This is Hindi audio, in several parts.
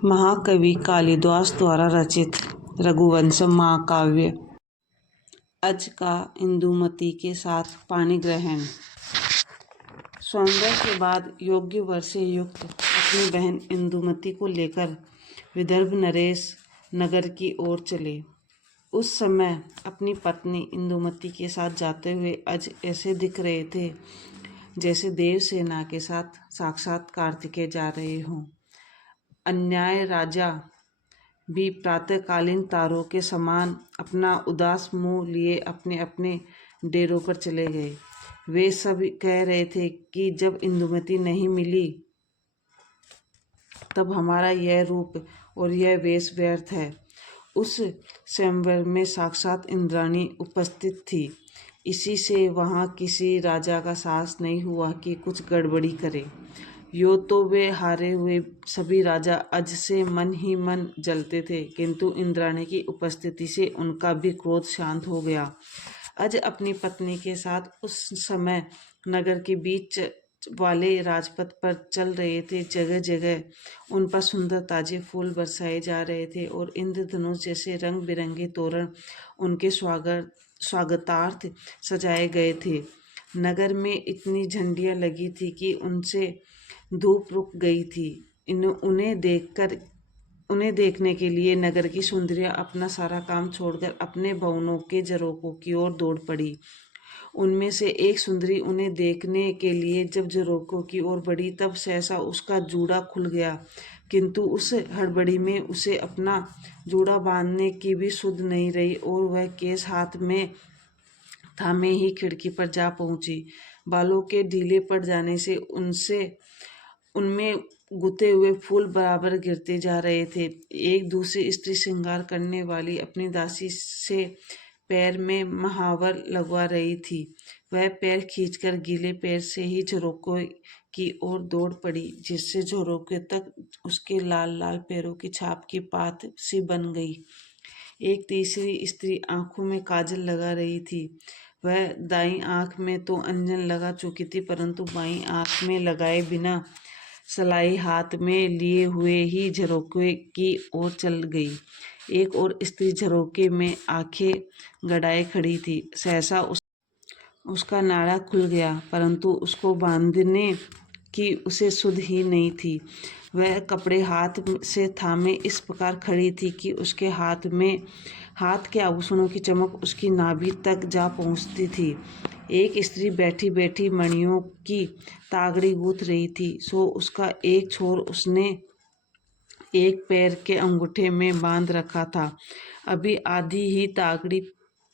महाकवि कालिदास द्वारा रचित रघुवंश महाकाव्य। अज का इंदुमती के साथ पाणी ग्रहण। स्वयंवर के बाद योग्य वर से युक्त अपनी बहन इंदुमती को लेकर विदर्भ नरेश नगर की ओर चले। उस समय अपनी पत्नी इंदुमती के साथ जाते हुए अज ऐसे दिख रहे थे जैसे देवसेना के साथ साक्षात कार्तिकेय जा रहे हों। अन्याय राजा भी प्रातःकालीन तारों के समान अपना उदास मुंह लिए अपने अपने डेरों पर चले गए। वे सब कह रहे थे कि जब इंदुमती नहीं मिली तब हमारा यह रूप और यह वेश व्यर्थ है। उस स्वयंवर में साक्षात इंद्राणी उपस्थित थी। इसी से वहाँ किसी राजा का साहस नहीं हुआ कि कुछ गड़बड़ी करे। यो तो वे हारे हुए सभी राजा अज से मन ही मन जलते थे, किंतु इंद्राणी की उपस्थिति से उनका भी क्रोध शांत हो गया। अज अपनी पत्नी के साथ उस समय नगर के बीच वाले राजपथ पर चल रहे थे। जगह जगह उन पर सुंदर ताजे फूल बरसाए जा रहे थे और इंद्रधनुष जैसे रंग बिरंगे तोरण उनके स्वागतार्थ सजाए गए थे। नगर में इतनी झंडियां लगी थी कि उनसे धूप रुक गई थी। उन्हें देखने के लिए नगर की सुंदरियां अपना सारा काम छोड़कर अपने भवनों के झरोकों की ओर दौड़ पड़ी। उनमें से एक सुंदरी उन्हें देखने के लिए जब झरोकों की ओर बढ़ी तब सहसा उसका जूड़ा खुल गया, किंतु उस हड़बड़ी में उसे अपना जूड़ा बांधने की भी सुध नहीं रही और वह केस हाथ में थामे ही खिड़की पर जा पहुंची। बालों के ढीले पड़ जाने से उनमें गुथे हुए फूल बराबर गिरते जा रहे थे। एक दूसरी स्त्री श्रृंगार करने वाली अपनी दासी से पैर में महावर लगवा रही थी। वह पैर खींचकर गीले पैर से ही झरोके की ओर दौड़ पड़ी, जिससे झरोके तक उसके लाल लाल पैरों की छाप की पात सी बन गई। एक तीसरी स्त्री आंखों में काजल लगा रही थी। वह दाईं आंख में तो अंजन लगा चुकी थी, परंतु बाईं आंख में लगाए बिना सलाई हाथ में लिए हुए ही झरोके की ओर चल गई। एक और स्त्री झरोके में आंखें गड़ाए खड़ी थी। सहसा उसका नाड़ा खुल गया, परंतु उसको बांधने की उसे सुध ही नहीं थी। वह कपड़े हाथ से थामे इस प्रकार खड़ी थी कि उसके हाथ के आभूषणों की चमक उसकी नाभि तक जा पहुंचती थी। एक स्त्री बैठी बैठी मणियों की तागड़ी गूंथ रही थी, सो उसका एक छोर उसने एक पैर के अंगूठे में बांध रखा था। अभी आधी ही तागड़ी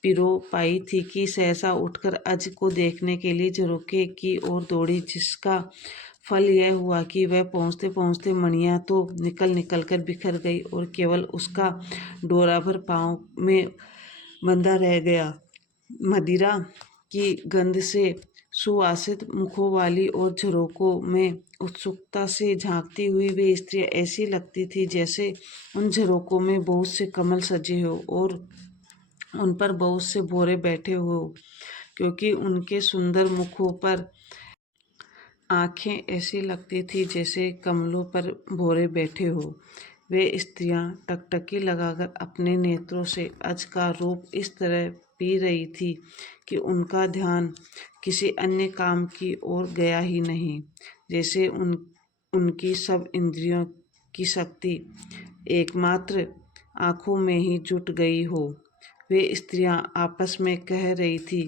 पिरो पाई थी कि सहसा उठकर अज को देखने के लिए झरोके की ओर दौड़ी, जिसका फल यह हुआ कि वह पहुँचते पहुँचते मणियाँ तो निकल कर बिखर गई और केवल उसका डोरा भर पाँव में बंधा रह गया। मदिरा की गंध से सुवासित मुखों वाली और झरोकों में उत्सुकता से झांकती हुई वे स्त्रियां ऐसी लगती थी जैसे उन झरोकों में बहुत से कमल सजे हो और उन पर बहुत से भौरे बैठे हो, क्योंकि उनके सुंदर मुखों पर आंखें ऐसी लगती थी जैसे कमलों पर भौरे बैठे हो। वे स्त्रियां टकटकी लगाकर अपने नेत्रों से अज का रूप इस तरह पी रही थी कि उनका ध्यान किसी अन्य काम की ओर गया ही नहीं, जैसे उनकी सब इंद्रियों की शक्ति एकमात्र आँखों में ही जुट गई हो। वे स्त्रियां आपस में कह रही थी,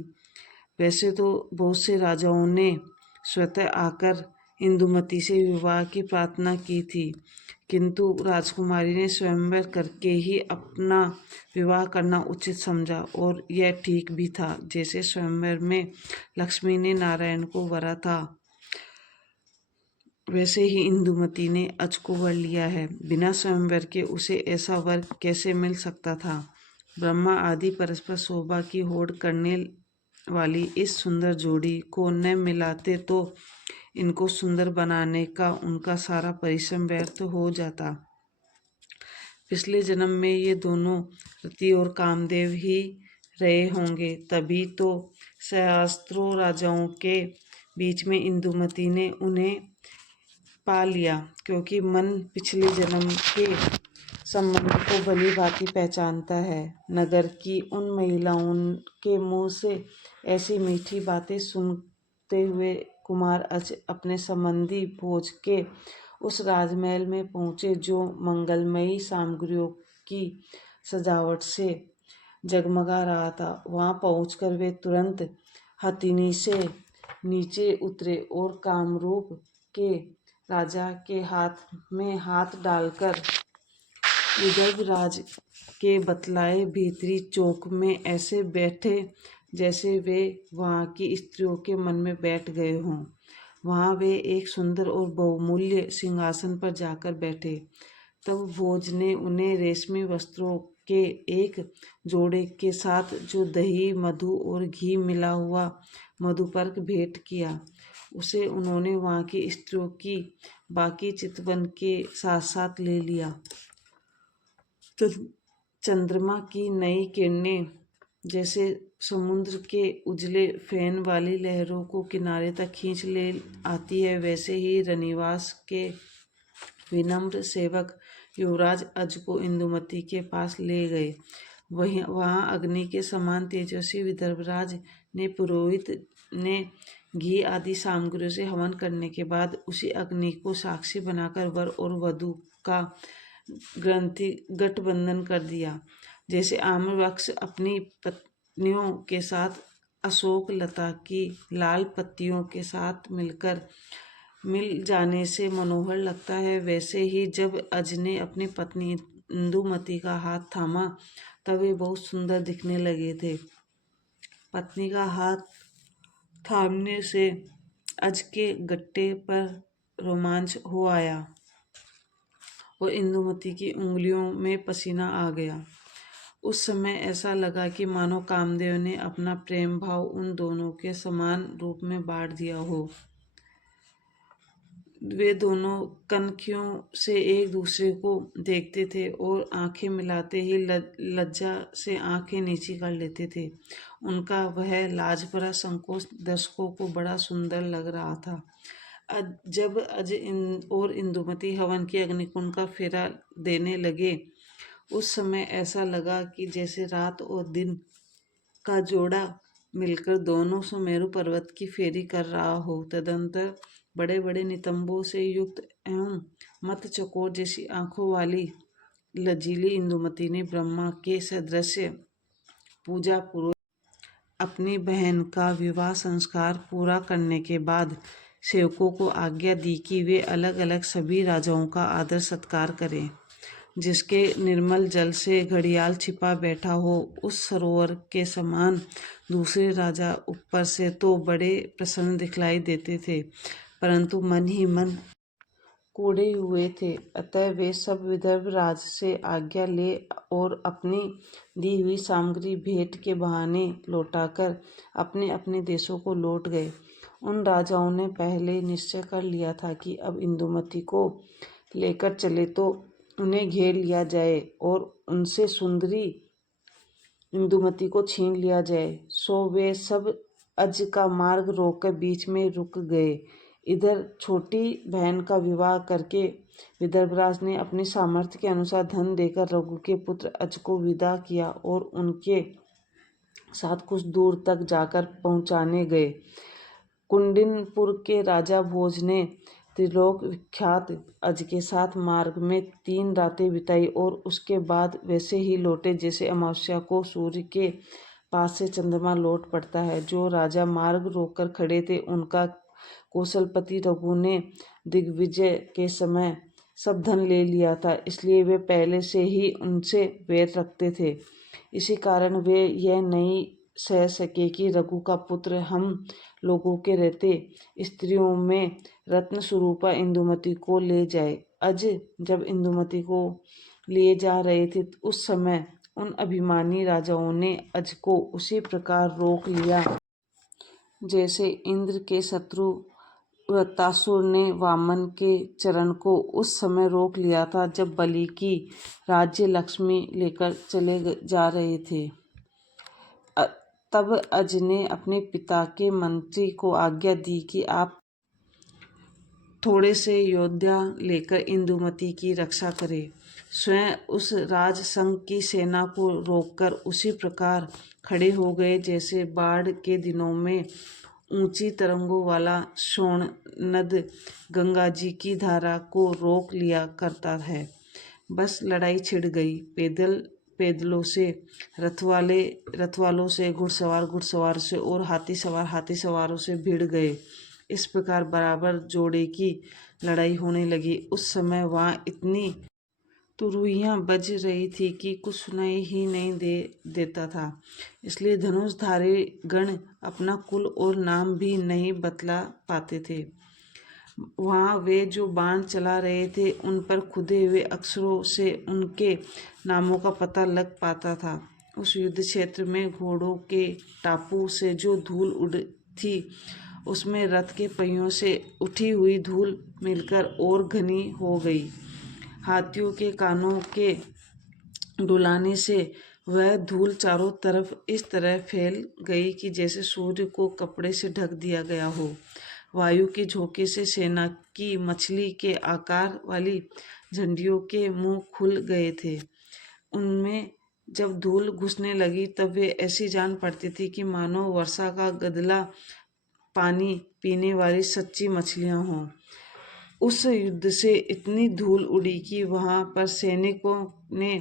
वैसे तो बहुत से राजाओं ने स्वतः आकर इंदुमती से विवाह की प्रार्थना की थी, किंतु राजकुमारी ने स्वयंवर करके ही अपना विवाह करना उचित समझा और यह ठीक भी था। जैसे स्वयंवर में लक्ष्मी ने नारायण को वरा था, वैसे ही इंदुमती ने अज को वर लिया है। बिना स्वयंवर के उसे ऐसा वर कैसे मिल सकता था। ब्रह्मा आदि परस्पर शोभा की होड़ करने वाली इस सुंदर जोड़ी को न मिलाते तो इनको सुंदर बनाने का उनका सारा परिश्रम व्यर्थ हो जाता। पिछले जन्म में ये दोनों रति और कामदेव ही रहे होंगे, तभी तो सहस्त्रों राजाओं के बीच में इंदुमती ने उन्हें पा लिया, क्योंकि मन पिछले जन्म के संबंध को भली भांति पहचानता है। नगर की उन महिलाओं के मुंह से ऐसी मीठी बातें सुनते हुए कुमार अज अपने संबंधी भोज के उस राजमहल में पहुंचे जो मंगलमयी सामग्रियों की सजावट से जगमगा रहा था। वहां पहुंचकर वे तुरंत हथिनी से नीचे उतरे और कामरूप के राजा के हाथ में हाथ डालकर विदर्भ राज के बतलाए भीतरी चौक में ऐसे बैठे जैसे वे वहाँ की स्त्रियों के मन में बैठ गए हों। वहाँ वे एक सुंदर और बहुमूल्य सिंहासन पर जाकर बैठे। तब भोज ने उन्हें रेशमी वस्त्रों के एक जोड़े के साथ जो दही, मधु और घी मिला हुआ मधुपर्क भेंट किया, उसे उन्होंने वहाँ की स्त्रियों की बाकी चितवन के साथ साथ ले लिया। चंद्रमा की नई किरणें जैसे समुद्र के उजले फैन वाली लहरों को किनारे तक खींच ले आती है, वैसे ही रनिवास के विनम्र सेवक युवराज अज को इंदुमती के पास ले गए। वहाँ अग्नि के समान तेजस्वी विदर्भराज ने पुरोहित ने घी आदि सामग्रियों से हवन करने के बाद उसी अग्नि को साक्षी बनाकर वर और वधू का गठबंधन कर दिया। जैसे आम्र वृक्ष अपनी पत्नियों के साथ अशोक लता की लाल पत्तियों के साथ मिल जाने से मनोहर लगता है, वैसे ही जब अज ने अपनी पत्नी इंदुमती का हाथ थामा तब वे बहुत सुंदर दिखने लगे थे। पत्नी का हाथ थामने से अज के गट्टे पर रोमांच हो आया और इंदुमती की उंगलियों में पसीना आ गया। उस समय ऐसा लगा कि मानो कामदेव ने अपना प्रेम भाव उन दोनों के समान रूप में बांट दिया हो। वे दोनों कनखियों से एक दूसरे को देखते थे और आंखें मिलाते ही लज्जा से आंखें नीची कर लेते थे। उनका वह लाज भरा संकोच दर्शकों को बड़ा सुंदर लग रहा था। जब अज और इंदुमती हवन की अग्निकुंड का फेरा देने लगे, उस समय ऐसा लगा कि जैसे रात और दिन का जोड़ा मिलकर दोनों सुमेरु पर्वत की फेरी कर रहा हो। तदंतर बड़े बड़े नितंबों से युक्त एवं मत चकोर जैसी आंखों वाली लजीली इंदुमती ने ब्रह्मा के सदृश पूजा पुरोहित अपनी बहन का विवाह संस्कार पूरा करने के बाद सेवकों को आज्ञा दी कि वे अलग अलग सभी राजाओं का आदर सत्कार करें। जिसके निर्मल जल से घड़ियाल छिपा बैठा हो, उस सरोवर के समान दूसरे राजा ऊपर से तो बड़े प्रसन्न दिखलाई देते थे, परंतु मन ही मन कोड़े हुए थे। अतः वे सब विदर्भ राज से आज्ञा ले और अपनी दी हुई सामग्री भेंट के बहाने लौटाकर अपने अपने देशों को लौट गए। उन राजाओं ने पहले निश्चय कर लिया था कि अब इंदुमती को लेकर चले तो उन्हें घेर लिया जाए और उनसे सुंदरी इंदुमती को छीन लिया जाए। सो वे सब अज का मार्ग रोककर बीच में रुक गए। इधर छोटी बहन का विवाह करके विदर्भराज ने अपनी सामर्थ्य के अनुसार धन देकर रघु के पुत्र अज को विदा किया और उनके साथ कुछ दूर तक जाकर पहुंचाने गए। कुंडिनपुर के राजा भोज ने त्रिलोक विख्यात अज के साथ मार्ग में 3 रातें बिताई और उसके बाद वैसे ही लौटे जैसे अमावस्या को सूर्य के पास से चंद्रमा लौट पड़ता है। जो राजा मार्ग रोककर खड़े थे, उनका कौशलपति रघु ने दिग्विजय के समय सब धन ले लिया था, इसलिए वे पहले से ही उनसे वैर रखते थे। इसी कारण वे यह नहीं सह सके कि रघु का पुत्र हम लोगों के रहते स्त्रियों में रत्न स्वरूपा इंदुमती को ले जाए। अज जब इंदुमती को लिए जा रहे थे, उस समय उन अभिमानी राजाओं ने अज को उसी प्रकार रोक लिया जैसे इंद्र के शत्रु वृत्तासुर ने वामन के चरण को उस समय रोक लिया था जब बलि की राज्य लक्ष्मी लेकर चले जा रहे थे। तब अज ने अपने पिता के मंत्री को आज्ञा दी कि आप थोड़े से योद्धा लेकर इंदुमती की रक्षा करे। स्वयं उस राजसंघ की सेना को रोककर उसी प्रकार खड़े हो गए जैसे बाढ़ के दिनों में ऊंची तरंगों वाला शोण नद गंगा जी की धारा को रोक लिया करता है। बस लड़ाई छिड़ गई। पैदलों से, रथवालों से, घुड़सवार से और हाथी सवारों से भिड़ गए। इस प्रकार बराबर जोड़े की लड़ाई होने लगी। उस समय वहाँ इतनी तुरहियां बज रही थी कि कुछ सुनाई ही नहीं देता था। इसलिए धनुषधारी गण अपना कुल और नाम भी नहीं बतला पाते थे। वहाँ वे जो बाण चला रहे थे उन पर खुदे हुए अक्षरों से उनके नामों का पता लग पाता था। उस युद्ध क्षेत्र में घोड़ों के टापू से जो धूल उड़ी थी उसमें रथ के पहियों से उठी हुई धूल मिलकर और घनी हो गई। हाथियों के कानों के डुलाने से वह धूल चारों तरफ इस तरह फैल गई कि जैसे सूर्य को कपड़े से ढक दिया गया हो। वायु के झोंके से सेना की मछली के आकार वाली झंडियों के मुंह खुल गए थे। उनमें जब धूल घुसने लगी तब वे ऐसी जान पड़ती थी कि मानो वर्षा का गदला पानी पीने वाली सच्ची मछलियां हों। उस युद्ध से इतनी धूल उड़ी कि वहां पर सैनिकों ने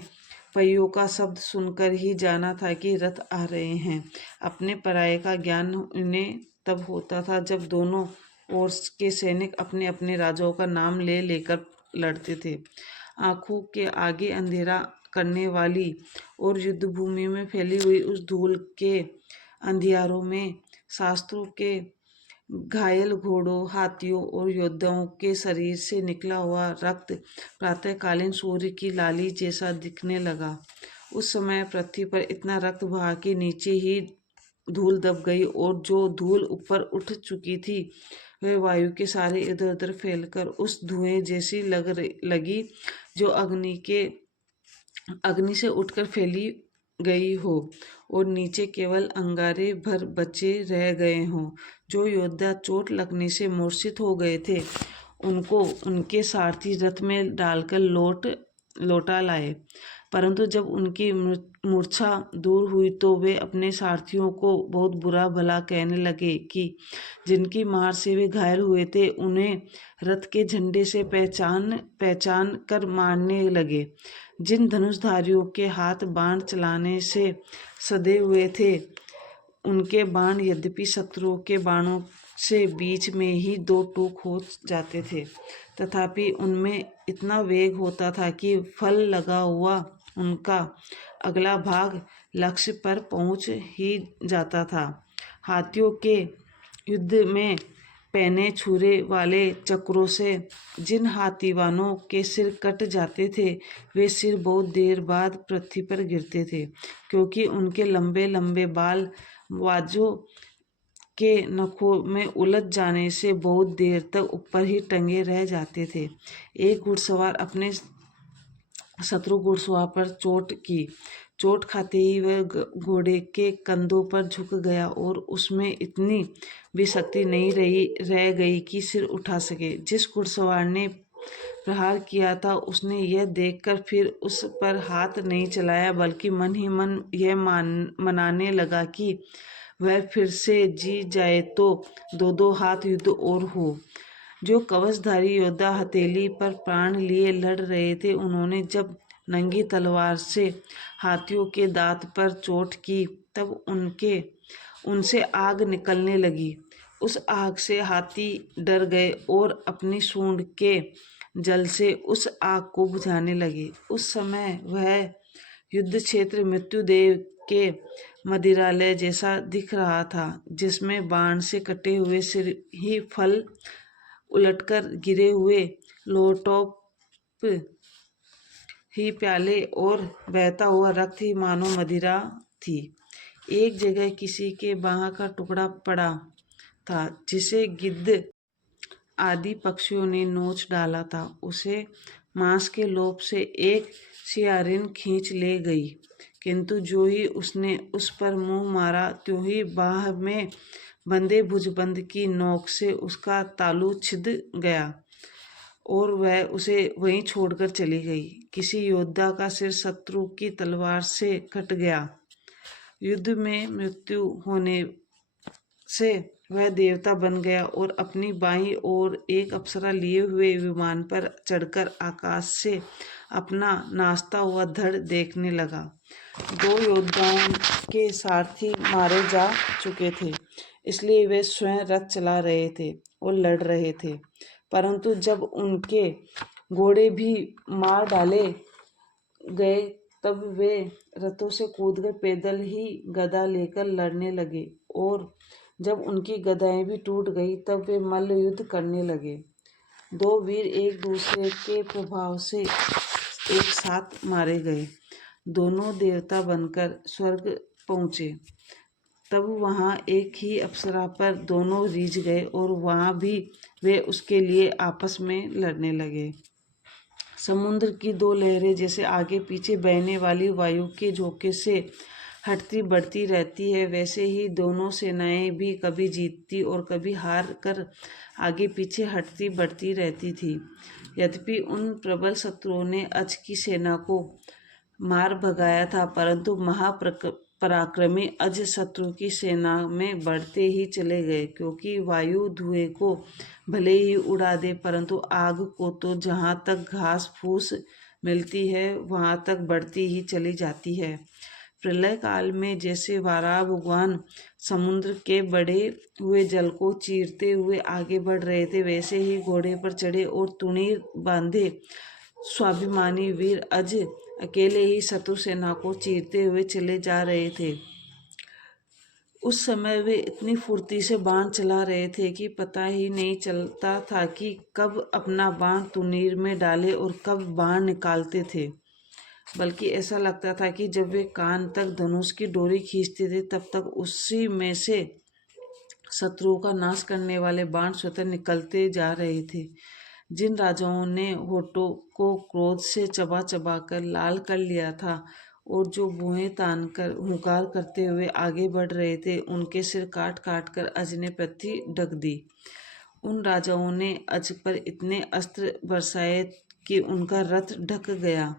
पहियों का शब्द सुनकर ही जाना था कि रथ आ रहे हैं। अपने पराये का ज्ञान उन्हें तब होता था जब दोनों ओर के सैनिक अपने अपने राजाओं का नाम ले लेकर लड़ते थे। आंखों के आगे अंधेरा करने वाली और युद्ध भूमि में फैली हुई उस धूल के अंधियारों में शास्त्रों के घायल घोड़ों, हाथियों और योद्धाओं के शरीर से निकला हुआ रक्त प्रातःकालीन सूर्य की लाली जैसा दिखने लगा। उस समय पृथ्वी पर इतना रक्त बहा कि नीचे ही धूल दब गई और जो धूल ऊपर उठ चुकी थी वह वायु के सारे इधर उधर फैलकर उस धुएं जैसी लगी जो अग्नि से उठकर फैली गई हो और नीचे केवल अंगारे भर बचे रह गए हों। जो योद्धा चोट लगने से मूर्छित हो गए थे उनको उनके सारथी रथ में डालकर लौटा लाए। परंतु जब उनकी मूर्छा दूर हुई तो वे अपने सारथियों को बहुत बुरा भला कहने लगे कि जिनकी मार से वे घायल हुए थे उन्हें रथ के झंडे से पहचान कर मारने लगे। जिन धनुषधारियों के हाथ बाण चलाने से सधे हुए थे उनके बाण यद्यपि शत्रुओं के बाणों से बीच में ही दो टूक हो जाते थे, तथापि उनमें इतना वेग होता था कि फल लगा हुआ उनका अगला भाग लक्ष्य पर पहुंच ही जाता था। हाथियों के युद्ध में पैने छुरे वाले चक्रों से जिन हाथीवानों के सिर कट जाते थे वे सिर बहुत देर बाद पृथ्वी पर गिरते थे, क्योंकि उनके लंबे लंबे बाल बाजों के नखों में उलझ जाने से बहुत देर तक ऊपर ही टंगे रह जाते थे। एक घुड़सवार अपने शत्रु घुड़सवार पर चोट खाते ही वह घोड़े के कंधों पर झुक गया और उसमें इतनी भी शक्ति नहीं रह गई कि सिर उठा सके। जिस घुड़सवार ने प्रहार किया था उसने यह देखकर फिर उस पर हाथ नहीं चलाया, बल्कि मन ही मन यह मनाने लगा कि वह फिर से जी जाए तो दो दो हाथ युद्ध और हो। जो कवचधारी योद्धा हथेली पर प्राण लिए लड़ रहे थे उन्होंने जब नंगी तलवार से हाथियों के दांत पर चोट की तब उनसे आग निकलने लगी। उस आग से हाथी डर गए और अपनी सूंड के जल से उस आग को बुझाने लगे। उस समय वह युद्ध क्षेत्र मृत्युदेव के मदिरालय जैसा दिख रहा था, जिसमें बाण से कटे हुए सिर ही फल उलटकर गिरे हुए लोटोप ही प्याले और बहता हुआ रक्त ही मानो मदिरा थी। एक जगह किसी के बाह का टुकड़ा पड़ा था जिसे गिद्ध आदि पक्षियों ने नोच डाला था। उसे मांस के लोभ से एक सियारिन खींच ले गई, किंतु जो ही उसने उस पर मुंह मारा त्यों ही बाह में बंधे भुजबंद की नोक से उसका तालू छिद गया। और वह उसे वहीं छोड़कर चली गई। किसी योद्धा का सिर शत्रु की तलवार से कट गया। युद्ध में मृत्यु होने से वह देवता बन गया और अपनी बाईं ओर एक अप्सरा लिए हुए विमान पर चढ़कर आकाश से अपना नाचता हुआ धड़ देखने लगा। 2 योद्धाओं के सारथी मारे जा चुके थे, इसलिए वे स्वयं रथ चला रहे थे और लड़ रहे थे, परंतु जब उनके घोड़े भी मार डाले गए तब वे रथों से कूदकर पैदल ही गदा लेकर लड़ने लगे, और जब उनकी गदाएं भी टूट गई तब वे मल्ल युद्ध करने लगे। 2 वीर एक दूसरे के प्रभाव से एक साथ मारे गए। दोनों देवता बनकर स्वर्ग पहुँचे। तब वहाँ एक ही अप्सरा पर दोनों रीझ गए और वहाँ भी वे उसके लिए आपस में लड़ने लगे। समुद्र की 2 लहरें जैसे आगे पीछे बहने वाली वायु के झोंके से हटती बढ़ती रहती है, वैसे ही दोनों सेनाएं भी कभी जीतती और कभी हार कर आगे पीछे हटती बढ़ती रहती थी। यद्यपि उन प्रबल शत्रुओं ने अज की सेना को मार भगाया था, परंतु महापराक्रमी अज शत्रु की सेना में बढ़ते ही चले गए, क्योंकि वायु धुएं को भले ही उड़ा दे, परंतु आग को तो जहाँ तक घास फूस मिलती है वहाँ तक बढ़ती ही चली जाती है। प्रलय काल में जैसे वाराह भगवान समुद्र के बढ़े हुए जल को चीरते हुए आगे बढ़ रहे थे, वैसे ही घोड़े पर चढ़े और तुणीर बांधे स्वाभिमानी वीर अज अकेले ही शत्रु सेना को चीरते हुए चले जा रहे थे। उस समय वे इतनी फुर्ती से बाण चला रहे थे कि पता ही नहीं चलता था कि कब अपना बाण तुनीर में डाले और कब बाण निकालते थे, बल्कि ऐसा लगता था कि जब वे कान तक धनुष की डोरी खींचते थे तब तक उसी में से शत्रुओं का नाश करने वाले बाण स्वतः निकलते जा रहे थे। जिन राजाओं ने होठों को क्रोध से चबा चबा कर लाल कर लिया था और जो भुएं तान कर हुंकार करते हुए आगे बढ़ रहे थे, उनके सिर काट काट कर अज ने पृथ्वी ढक दी। उन राजाओं ने अज पर इतने अस्त्र बरसाए कि उनका रथ ढक गया।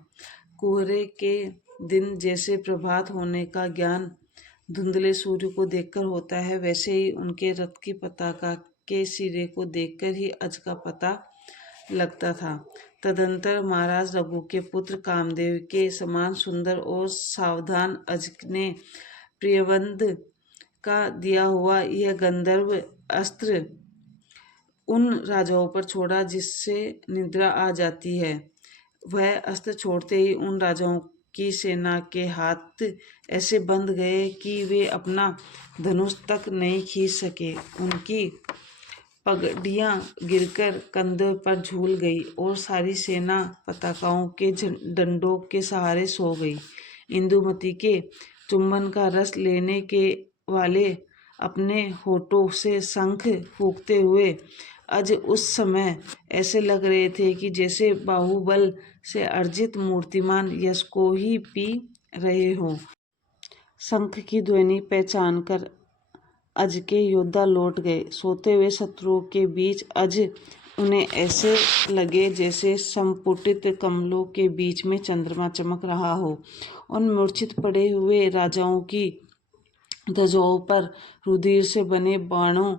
कोहरे के दिन जैसे प्रभात होने का ज्ञान धुंधले सूर्य को देखकर होता है, वैसे ही उनके रथ की पताका के सिरे को देखकर ही अज का पता लगता था। तदंतर महाराज रघु के पुत्र कामदेव के समान सुंदर और सावधान अज ने प्रियवंद का दिया हुआ यह गंधर्व अस्त्र उन राजाओं पर छोड़ा जिससे निद्रा आ जाती है। वह अस्त्र छोड़ते ही उन राजाओं की सेना के हाथ ऐसे बंध गए कि वे अपना धनुष तक नहीं खींच सके। उनकी पगड़ियाँ गिरकर कंधों पर झूल गई और सारी सेना पताकाओं के डंडों के सहारे सो गई। इंदुमती के चुंबन का रस लेने के वाले अपने होठों से शंख फूंकते हुए अज उस समय ऐसे लग रहे थे कि जैसे बाहुबल से अर्जित मूर्तिमान यश को ही पी रहे हों। शंख की ध्वनि पहचान कर अज के योद्धा लौट गए। सोते हुए शत्रुओं के बीच अज उन्हें ऐसे लगे जैसे संपुटित कमलों के बीच में चंद्रमा चमक रहा हो। उन मूर्छित पड़े हुए राजाओं की ध्वजाओं पर रुधिर से बने बाणों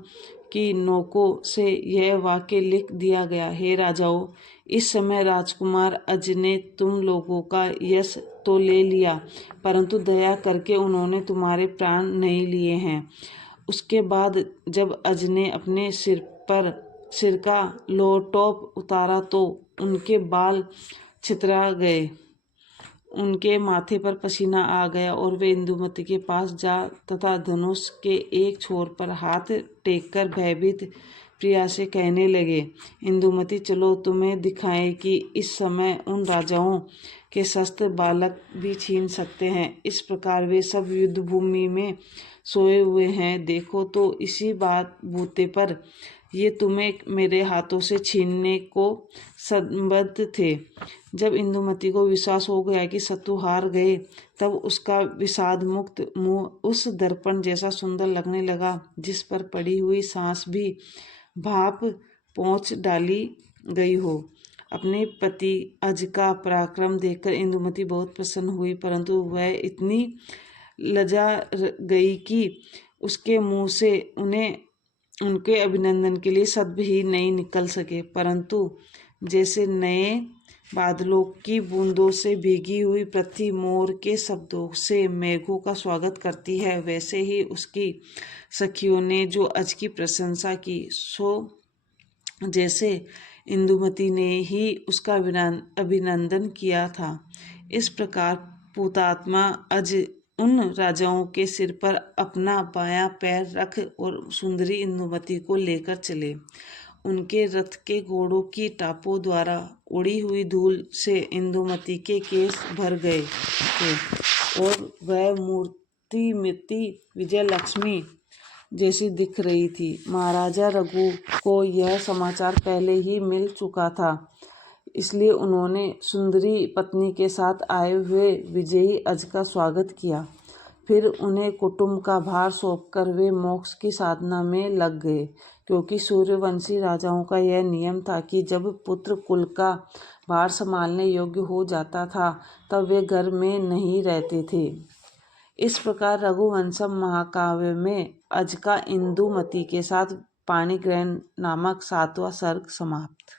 की नोकों से यह वाक्य लिख दिया गया, हे राजाओं, इस समय राजकुमार अज ने तुम लोगों का यश तो ले लिया, परंतु दया करके उन्होंने तुम्हारे प्राण नहीं लिए हैं। उसके बाद जब अज ने अपने सिर का लोटोप उतारा तो उनके बाल छितरा गए, उनके माथे पर पसीना आ गया और वे इंदुमती के पास जा तथा धनुष के एक छोर पर हाथ टेककर भयभीत प्रिया से कहने लगे, इंदुमती, चलो तुम्हें दिखाएं कि इस समय उन राजाओं के शस्त्र बालक भी छीन सकते हैं। इस प्रकार वे सब युद्ध भूमि में सोए हुए हैं। देखो तो इसी बात बूते पर ये तुम्हें मेरे हाथों से छीनने को संबद्ध थे। जब इंदुमती को विश्वास हो गया कि शत्रु हार गए, तब उसका विषाद मुक्त मुंह उस दर्पण जैसा सुंदर लगने लगा जिस पर पड़ी हुई सांस भी भाप पोंछ डाली गई हो। अपने पति अज का पराक्रम देखकर इंदुमती बहुत प्रसन्न हुई, परंतु वह इतनी लजा गई कि उसके मुंह से उनके अभिनंदन के लिए शब्द ही नहीं निकल सके। परंतु जैसे नए बादलों की बूंदों से भीगी हुई पृथ्वी मोर के शब्दों से मेघों का स्वागत करती है, वैसे ही उसकी सखियों ने जो अज की प्रशंसा की, सो जैसे इंदुमती ने ही उसका अभिनंदन किया था। इस प्रकार पूतात्मा अज उन राजाओं के सिर पर अपना बायां पैर रख और सुंदरी इंदुमती को लेकर चले। उनके रथ के घोड़ों की टापों द्वारा उड़ी हुई धूल से इंदुमती के केश भर गए थे और वह मूर्तिमती विजयलक्ष्मी जैसी दिख रही थी। महाराजा रघु को यह समाचार पहले ही मिल चुका था, इसलिए उन्होंने सुंदरी पत्नी के साथ आए हुए विजयी अज का स्वागत किया। फिर उन्हें कुटुंब का भार सौंपकर वे मोक्ष की साधना में लग गए, क्योंकि सूर्यवंशी राजाओं का यह नियम था कि जब पुत्र कुल का भार संभालने योग्य हो जाता था तब वे घर में नहीं रहते थे। इस प्रकार रघुवंशम महाकाव्य में अज का इंदुमती के साथ पाणिग्रहण नामक 7वां सर्ग समाप्त।